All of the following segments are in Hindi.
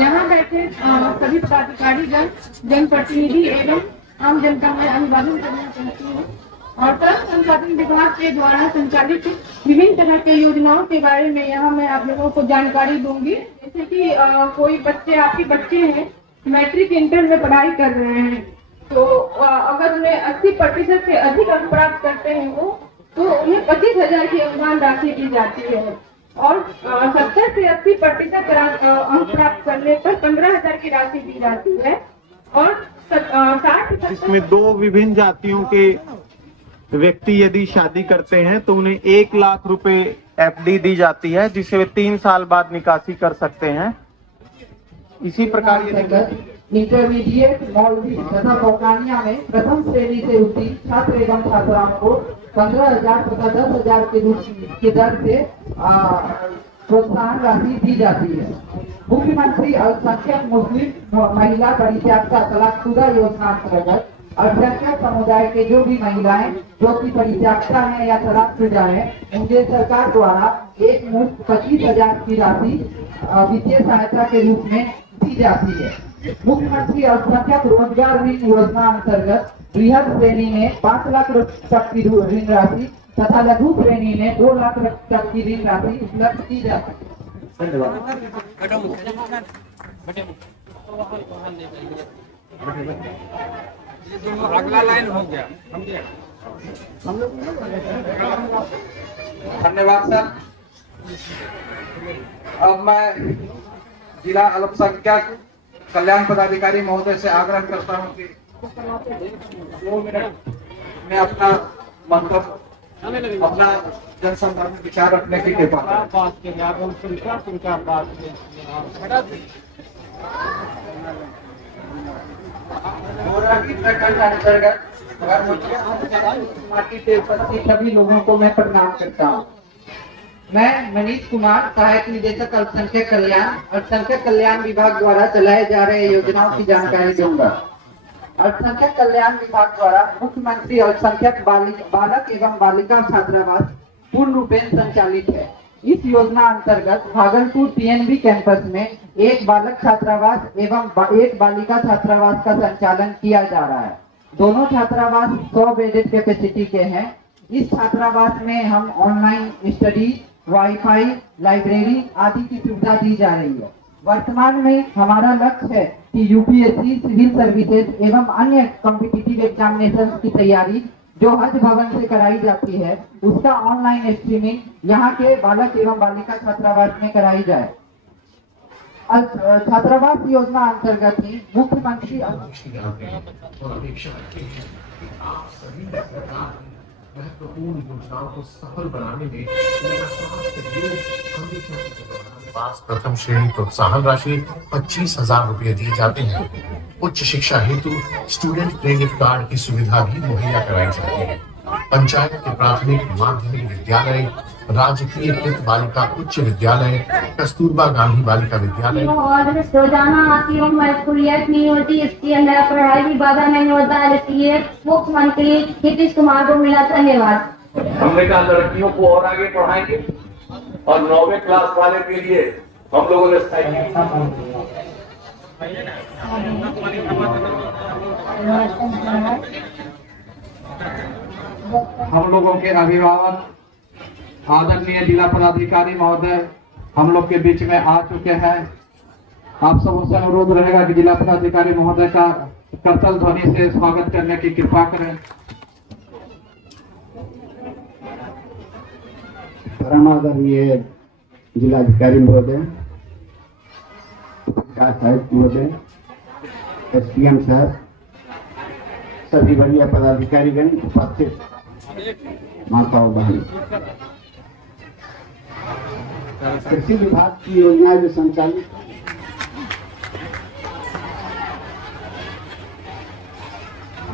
यहाँ बैठे सभी पदाधिकारी जनप्रतिनिधि एवं आम जनता में अभिवादन करना चाहती हूँ और श्रम संसाधन विभाग के द्वारा संचालित विभिन्न तरह के योजनाओं के बारे में यहाँ मैं आप लोगों को जानकारी दूंगी। जैसे कि कोई बच्चे, आपके बच्चे हैं, मैट्रिक इंटर में पढ़ाई कर रहे हैं, तो अगर उन्हें 80% से अधिक अंक प्राप्त करते हैं वो, तो उन्हें 25,000 की अनुदान राशि दी जाती है और 70 से 80% अंक प्राप्त करने पर 15,000 की राशि दी जाती है और 60। इसमें दो विभिन्न जातियों के व्यक्ति यदि शादी करते हैं तो उन्हें 1 लाख रुपए FD दी जाती है, जिसे वे 3 साल बाद निकासी कर सकते हैं। इसी प्रकार इंटरमीडिएट, मौलवी तथा फौकानिया में प्रथम श्रेणी से उत्तीर्ण छात्र एवं छात्राओं को 15,000 तथा 10,000 के दर से प्रोत्साहन राशि दी जाती है। मुख्यमंत्री अल्पसंख्यक मुस्लिम महिला परित्यागता तलाकशुदा योजना अंतर्गत अल्पसंख्यक समुदाय के जो भी महिलाएं जो कि परित्यागता है या तलाकशुदा है, उनके सरकार द्वारा एक मुश्त 25,000 की राशि वित्तीय सहायता के रूप में दी जाती है। मुख्यमंत्री अल्पसंख्यक रोजगार ऋण योजना अंतर्गत बृहद श्रेणी में 5 लाख तक की ऋण राशि तथा लघु श्रेणी में 2 लाख तक की ऋण राशि उपलब्ध की जाती है। धन्यवाद। अगला लाइन हो गया। धन्यवाद सर। अब मैं जिला अल्पसंख्यक कल्याण पदाधिकारी महोदय से आग्रह करता हूं कि 2 मिनट में अपना मतलब अपना जनसंपर्क में विचार रखने की कृपा सभी लोगों को मैं प्रणाम करता हूँ। मैं मनीष कुमार, सहायक निदेशक अल्पसंख्यक कल्याण विभाग द्वारा चलाए जा रहे योजनाओं की जानकारी दूंगा। अल्पसंख्यक कल्याण विभाग द्वारा मुख्यमंत्री अल्पसंख्यक बालक एवं बालिका छात्रावास पूर्ण रूपेण संचालित है। इस योजना अंतर्गत भागलपुर PNB कैंपस में एक बालक छात्रावास एवं एक बालिका छात्रावास का संचालन किया जा रहा है। दोनों छात्रावास 100 बेडेड कैपेसिटी के हैं। इस छात्रावास में हम ऑनलाइन स्टडी, वाईफाई, लाइब्रेरी आदि की सुविधा दी जा रही है। वर्तमान में हमारा लक्ष्य है कि UPSC, सिविल सर्विसेज एवं अन्य कॉम्पिटिटिव एग्जामिनेशन की तैयारी जो हज भवन से कराई जाती है, उसका ऑनलाइन स्ट्रीमिंग यहाँ के बालक एवं बालिका छात्रावास में कराई जाए। छात्रावास योजना अंतर्गत ही मुख्यमंत्री महत्वपूर्ण योजनाओं को सफल बनाने में प्रथम श्रेणी प्रोत्साहन राशि 25,000 रुपए दिए जाते हैं। उच्च शिक्षा हेतु स्टूडेंट क्रेडिट कार्ड की सुविधा भी मुहैया कराई जाती है। पंचायत के प्राथमिक माध्यमिक विद्यालय, राजकीय कृत बालिका उच्च विद्यालय, कस्तूरबा गांधी बालिका विद्यालय और रोजाना आती हूँ, मैं स्कूल नहीं होती, इसके अंदर पढ़ाई भी बाधा नहीं होता है, इसलिए मुख्यमंत्री नीतीश कुमार को मिला धन्यवाद। हमने कहा लड़कियों को और आगे पढ़ाएंगे और 9वीं क्लास वाले के लिए हम लोगों ने हम लोगों के अभिभावक आदरणीय जिला पदाधिकारी महोदय हम लोग के बीच में आ चुके हैं। आप सबों से अनुरोध रहेगा कि जिला पदाधिकारी महोदय का करतल ध्वनि से स्वागत करने की कृपा करें। आदरणीय जिलाधिकारी महोदय, विकास आयुक्त महोदय, SPM सर, सभी वरीय पदाधिकारीगण, उपस्थित माताओं बहन, कृषि विभाग की योजनाएं जो संचालित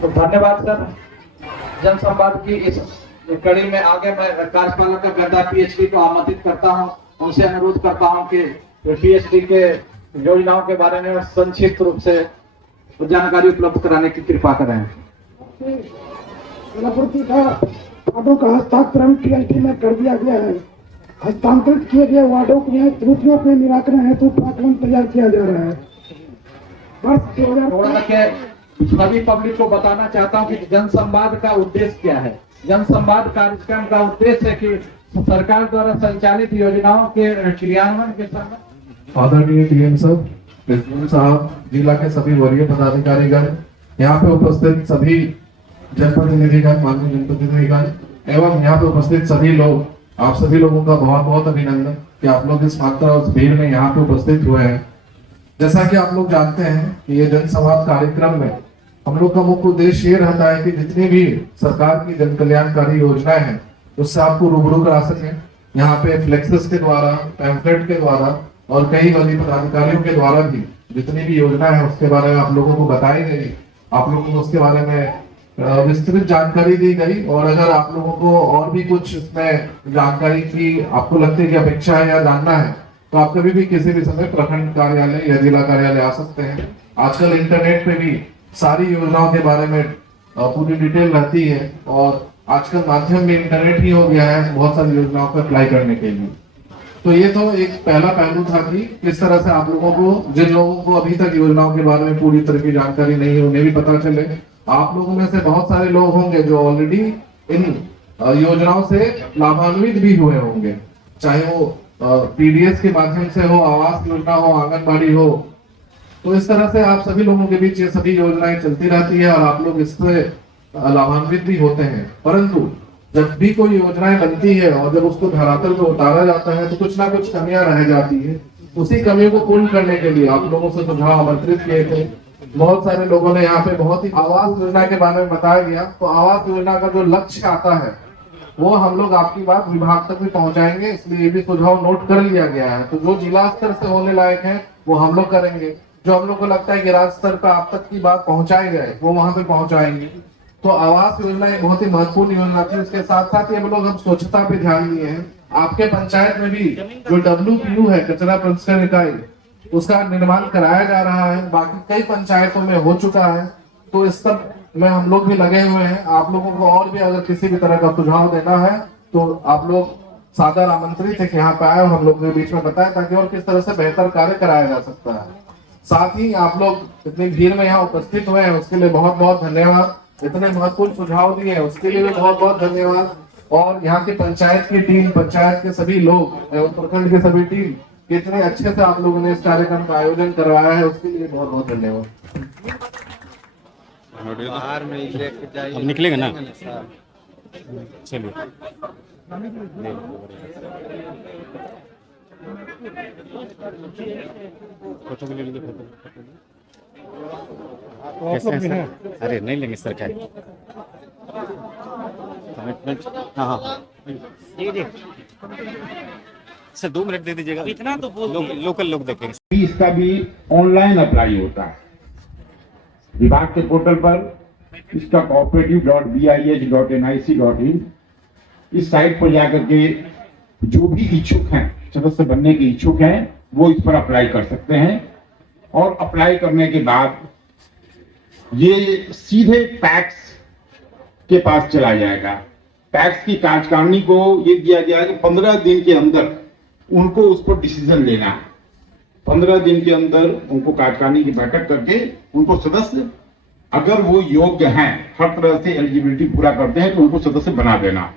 तो धन्यवाद सर। जन संवाद की इस कड़ी में आगे मैं कार्यपालक का गद्दा पीएचडी को आमंत्रित करता हूं, उनसे अनुरोध करता हूं कि पीएचडी के योजनाओं के बारे में संक्षिप्त रूप से जानकारी उपलब्ध कराने की कृपा करें। जलापूर्ति का वार्डों का हस्तांतरण टीएलटी में कर दिया गया है। हस्तांतरित किए गए वार्डों में त्रुटियों के निराकरण हेतु प्राकलन तैयार किया जा रहा है। वर्ष 2000 के सभी पब्लिक को बताना चाहता हूं कि जन संवाद का उद्देश्य क्या है। जन संवाद कार्यक्रम का उद्देश्य है कि सरकार द्वारा संचालित योजनाओं के क्रियान्वयन के समय आदरणीय डीएम साहब, जिला के सभी वरीय पदाधिकारीगण, यहाँ पे उपस्थित सभी जनप्रतिनिधिगण, माननीय जनप्रतिनिधिगण एवं यहाँ पे उपस्थित सभी लोग, आप सभी लोगों का बहुत बहुत अभिनंदन कि आप लोग इस मात्रा उस भीड़ में यहाँ पे उपस्थित हुए हैं। जैसा कि आप लोग जानते हैं कि ये जन संवाद कार्यक्रम में हम लोग का मुख्य उद्देश्य ये रहता है कि जितनी भी सरकार की जन कल्याणकारी योजनाएं हैं उससे आपको रूबरू करा सकें। यहाँ पे फ्लेक्सेस के द्वारा, पैम्फलेट के द्वारा और कई वरीय पदाधिकारियों के द्वारा भी जितनी भी योजना है उसके बारे में आप लोगों को बताई गई, आप लोगों को उसके बारे में विस्तृत जानकारी दी गई। और अगर आप लोगों को और भी कुछ इसमें जानकारी की आपको लगती है कि अपेक्षा है या जानना है, तो आप कभी भी किसी भी समय प्रखंड कार्यालय या जिला कार्यालय आ सकते हैं। आजकल इंटरनेट पे भी सारी योजनाओं के बारे में पूरी डिटेल रहती है और आजकल माध्यम में इंटरनेट ही हो गया है बहुत सारी योजनाओं पर अप्लाई करने के लिए। तो ये तो एक पहला पहलू था कि किस तरह से आप लोगों को, जिन लोगों को अभी तक योजनाओं के बारे में पूरी तरह की जानकारी नहीं है, उन्हें भी पता चले। आप लोगों में से बहुत सारे लोग होंगे जो ऑलरेडी इन योजनाओं से लाभान्वित भी हुए होंगे, चाहे वो पीडीएस के माध्यम से हो, आवास योजना हो, आंगनबाड़ी हो। तो इस तरह से आप सभी लोगों के बीच ये सभी योजनाएं चलती रहती है और आप लोग इससे लाभान्वित भी होते हैं। परंतु जब भी कोई योजनाएं बनती है और जब उसको धरातल पर उतारा जाता है तो कुछ ना कुछ कमियां रह जाती है। उसी कमियों को पूर्ण करने के लिए आप लोगों से सुझाव आमंत्रित किए थे। बहुत सारे लोगों ने यहाँ पे बहुत ही आवास योजना के बारे में बताया गया। तो आवास योजना का जो लक्ष्य आता है वो हम लोग आपकी बात विभाग तक भी पहुंचाएंगे, इसलिए ये भी सुझाव नोट कर लिया गया है। तो जो जिला स्तर से होने लायक है वो हम लोग करेंगे, जो हम लोग को लगता है कि राज्य स्तर पर आप तक की बात पहुंचाई जाए वो वहां पे पहुंचाएंगे। तो आवास योजना एक बहुत ही महत्वपूर्ण योजना थी। उसके साथ साथ ये लोग हम स्वच्छता पे ध्यान दिए हैं। आपके पंचायत में भी जो WPU है, कचरा प्रसंस्करण इकाई, उसका निर्माण कराया जा रहा है। बाकी कई पंचायतों में हो चुका है। तो इस सब में हम लोग भी लगे हुए हैं। आप लोगों को और भी अगर किसी भी तरह का सुझाव देना है तो आप लोग सादर आमंत्रित है कि यहाँ पे आए और हम लोग के बीच में बताएं, ताकि और किस तरह से बेहतर कार्य कराया जा सकता है। साथ ही आप लोग इतनी भीड़ में यहाँ उपस्थित हुए हैं उसके लिए बहुत बहुत धन्यवाद। इतने महत्वपूर्ण सुझाव दिए हैं उसके लिए भी बहुत बहुत धन्यवाद। और यहाँ की पंचायत की टीम, पंचायत के सभी लोग एवं प्रखंड के सभी टीम, कितने अच्छे से आप लोगों ने इस कार्यक्रम का आयोजन करवाया है उसके लिए बहुत बहुत धन्यवाद। अब निकलेगा ना, चलिए। फोटो भी ले लीजिए। कैसे हैं सर? अरे नहीं लेंगे सर, क्या कमिटमेंट। हाँ हाँ सर 2 मिनट दे दीजिएगा, इतना तो लोकल लोग देखेंगे। इसका भी ऑनलाइन अप्लाई होता है विभाग के पोर्टल पर। इसका cooperative.bis.nic.in इस साइट पर जाकर के जो भी इच्छुक हैं, सदस्य बनने के इच्छुक हैं, वो इस पर अप्लाई कर सकते हैं। और अप्लाई करने के बाद ये सीधे पैक्स के पास चला जाएगा। पैक्स की कार्यकारिणी को ये दिया गया है कि 15 दिन के अंदर उनको उस पर डिसीजन लेना है। 15 दिन के अंदर उनको कार्यकारिणी की बैठक करके उनको सदस्य, अगर वो योग्य हैं, हर तरह से एलिजिबिलिटी पूरा करते हैं, तो उनको सदस्य बना देना।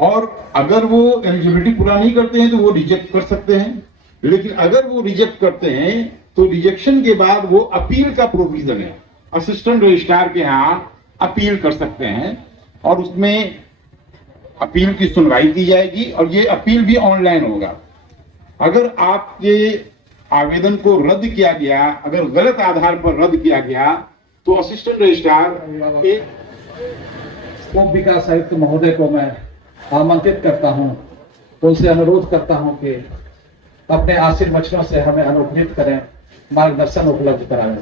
और अगर वो एलिजिबिलिटी पूरा नहीं करते हैं तो वो रिजेक्ट कर सकते हैं। लेकिन अगर वो रिजेक्ट करते हैं तो रिजेक्शन के बाद वो अपील का प्रोविजन है। असिस्टेंट रजिस्ट्रार के यहाँ अपील कर सकते हैं और उसमें अपील की सुनवाई की जाएगी और ये अपील भी ऑनलाइन होगा। अगर आपके आवेदन को रद्द किया गया, अगर गलत आधार पर रद्द किया गया, तो असिस्टेंट रजिस्ट्रार एक उप विकास आयुक्त महोदय को मैं आमंत्रित करता हूं, तो उनसे अनुरोध करता हूं कि अपने आशीर्वचनों से हमें अनुग्रहित करें, मार्गदर्शन उपलब्ध कराएं।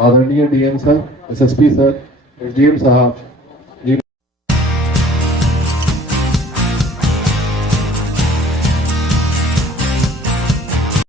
आदरणीय DM sir, SSP sir, SDM साहब,